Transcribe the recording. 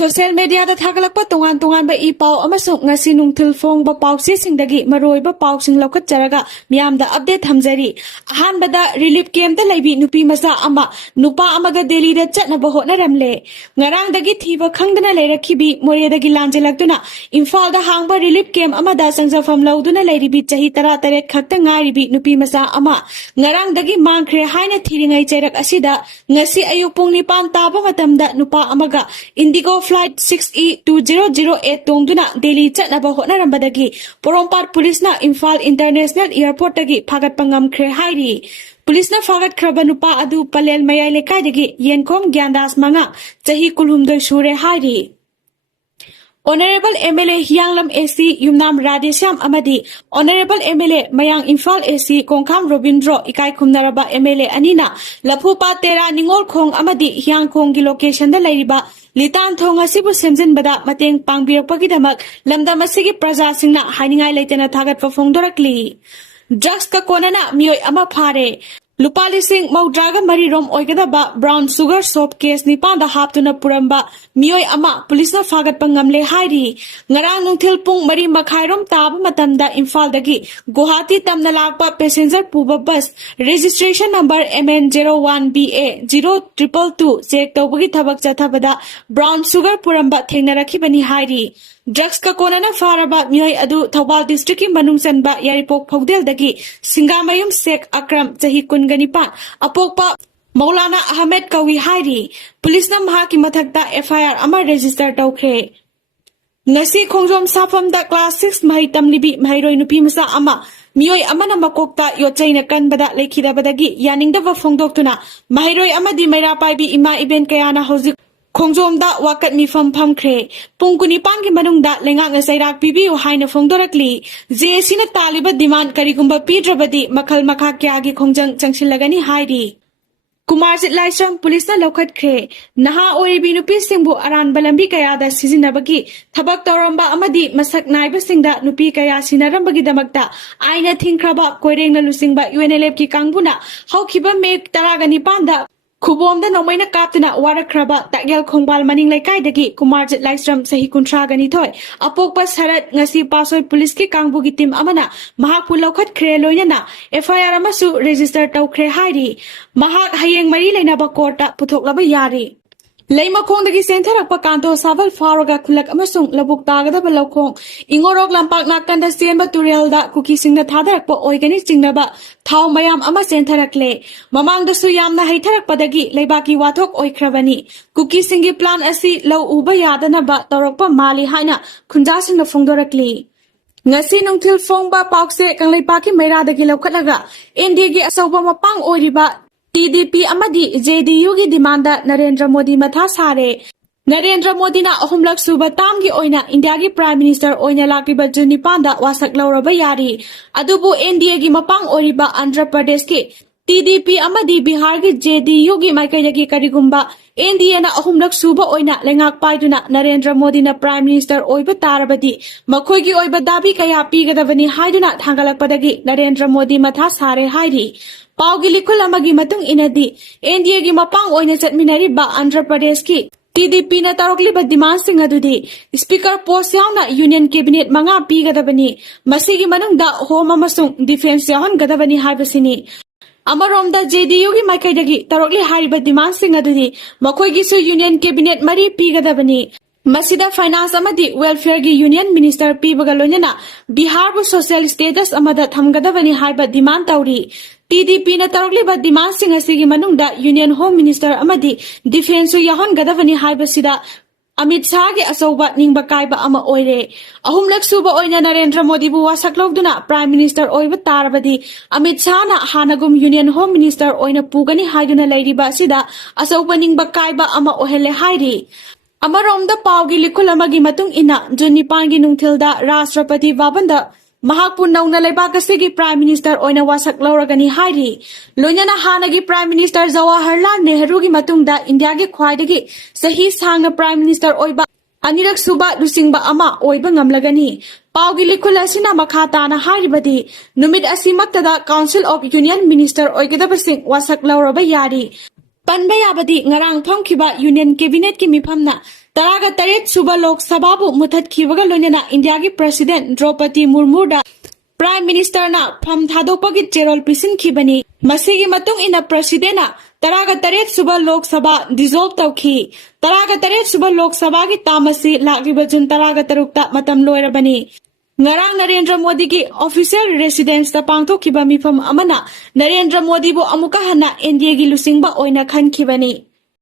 Social media da thagalakpa tongan ba ipau amasung ngasi nungthil fongba pausi singdagi maroiba pausing loukhatkhre miyamda update thamjari ahanbada relief camp da laibi nupi maza ama nupa amaga Delhi da chatnaba hotnaramle ngarangdagi thiba khangdana leirakhibi moredagi lanjelaktuna Imphal da hangba relief camp amada sangjafam lauduna leiribi chahi 13 khakta ngairibi nupi maza ama ngarangdagi mangkhre haina thiringai chairak asida ngasi ayuk pung 9 taba matamda nupa amaga Indigo Flight 6E2008 tongduna Delhi chatnaba hotnarambadagi Porompat Police na Imphal International Airport dagi phagatpa ngamkhre hairi Police na phagatkhra nupa adu Palel Mayai lekaidagi Yenkhom Gyandas manga chahi kulhumdoi sure hairi Honorable MLA Hyanglam AC Yumnam Radesham Amadi Honorable MLA Mayang Imphal AC Kongkham Robindro Ikai Khumnaraba MLA Anina Laphupa Tera Ningol Khong Amadi Hyang Khong gi location da leiriba Litan thong asibu semjinbada mateng pangbirakpagidamak lamdam asigi praja singna hainingai leitena thagatpa phongdorakli drugs ka konana mioi ama phare lupa lising maudraga marirom oigadaba brown sugar soap case nipanda haptuna puramba mioi ama police na phagatpa ngamle hairi ngarang nungthil pung mari makhairom taba matamda Imphal dagi Guwahati tamna lakpa passenger puba bus registration number MN01BA 0222 check tawbagi thabak chathabada brown sugar puramba thengnarakhibani hairi drugs ka konana faraba mioi adu Thawbal district ki manungchanba yaripok phogdel dagi singamayum Sheikh Akram chahi kunganipa apokpa Maulana Ahmed Kawi hairi police na mahaki mathakta FIR ama register tawkhre ngasi khongjom safam da class 6 mahi tamlibi mairoi nupi masa ama mioi amana makokta yochaina kanbada lekhidabadagi yaningdaba phongdoktuna mairoi amadi maira paibi ima event kayana hozik Khongjomda wakat mifam phamkhre pungkuni pangi manungda lengak ngasairak pibiu haina phongdorakli JC na taliba demand karigumba pidrabadi makhal makha kyagi khongjang changsilagani hairi kumarjit Laishram police na loukhatkhre naha oribi nupi singbu aran balambi kaya da sizinabagi thabak tawramba amadi masak naiba singda nupi kaya sinarambagi damakta aina thingkraba koirengna lusingba UNLF ki kangbuna hawkhiba me 15 panda Khubomda nomaina kaptuna warakraba tagyal khongbal maning laikai kumarjit Laishram sahi 30 thoi apokpa sarat ngasi pasoi police ki kangbugi team amana mahakpu loukhatkhre loinana FIR amasu register tawkhre hairi mahak hayeng mari leinaba court puthoklaba yari Leimakhongdagi sentharakpa kanto saval faroga khulak amasung labuk tagadaba laukhong ingorok lampak nakanda senba turelda kuki singna thadarakpa oigani chingnaba thau mayam ama sentharakle mamangdasu yamna haitharakpadagi leibaki wathok oikhrabani kuki singi plan asi lau uba yadanaba tawrakpa mali haina khunjasingna phongdorakli ngasi nungthil phongba paukse kangleipaki mairadagi laukhatlaga India gi asauba mapang oiriba TDP amadi JDU gi demanda Narendra Modi matha Sare Narendra Modi na ahumlak suba tamgi oina India gi Prime Minister oina lakiba Juni panda wasak lauraba yari adubu India gi mapang oriba Andhra Pradesh ki TDP amadi Bihar gi JDU gi maikaidagi karigumba India na ahumlak suba oina lengak paiduna Narendra Modi na Prime Minister oiba tarabadi makhoi gi oiba dabi kaya pigadabani haiduna thangalakpadagi Narendra Modi matha Sare hairi Paugi likul amagi matung inadi India gi mapang oina chatminari ba Andhra Pradesh ki TDP na tarokli ba demand sing adudi speaker post yauna union cabinet manga pigadabani masigi manungda home amasung defense yahan gadabani haibasini Amaromda JDU gi maikaidagi tarokli haiba demand sing adudi makhoi gi su union cabinet mari pigadabani Masida finance amadi welfare gi union minister pibaga loinana Bihar bu social status amada thamgadabani haiba demand tauri TDP na tarokli ba demand sing asigi manungda union home minister amadi defense yahon gadavani haibasida Amit Shah gi asauba ningba kaiba ama oire ahumlak suba oina Narendra Modi bu wasaklogduna prime minister oiba tarabadi Amit Shah na hanagum union home minister oina pugani haiduna leiriba sida asauba ningba kaiba ama ohele hairi Amaromda paugi likul amagi matung ina Juni pangi nungthilda Rashtrapati Bhavan Mahakpu nauna leibakasigi Prime Minister oina wasak lauragani hairi loinana hanagi Prime Minister Jawaharlal Nehru gi matungda India gi khwaidagi sahi sangna Prime Minister oiba anirak suba lusingba ama oiba ngamlagani paugi likul asina makhata na hairibadi numit asimaktada Council of Union Minister oigadabasing wasak lauraba yari Panbayabadi ngarang phangkhiba Union Cabinet ki mifamna Taraga taret suba Lok Sabha bu muthatkibaga loinana India gi President Draupadi Murmu da Prime Minister na pham thadokpagi cherol pisinkhibani. Masigi matung ina President na Taraga taret suba Lok Sabha dissolve tawkhi. Taraga taret suba Lok Sabha gi tamasi lakriba Jun taraga tarukta matam loirabani. Ngarang Narendra Modi ki official residence ta pangthokhiba mifam amana Narendra Modi bu amuka hana India gi lusingba oina khankibani.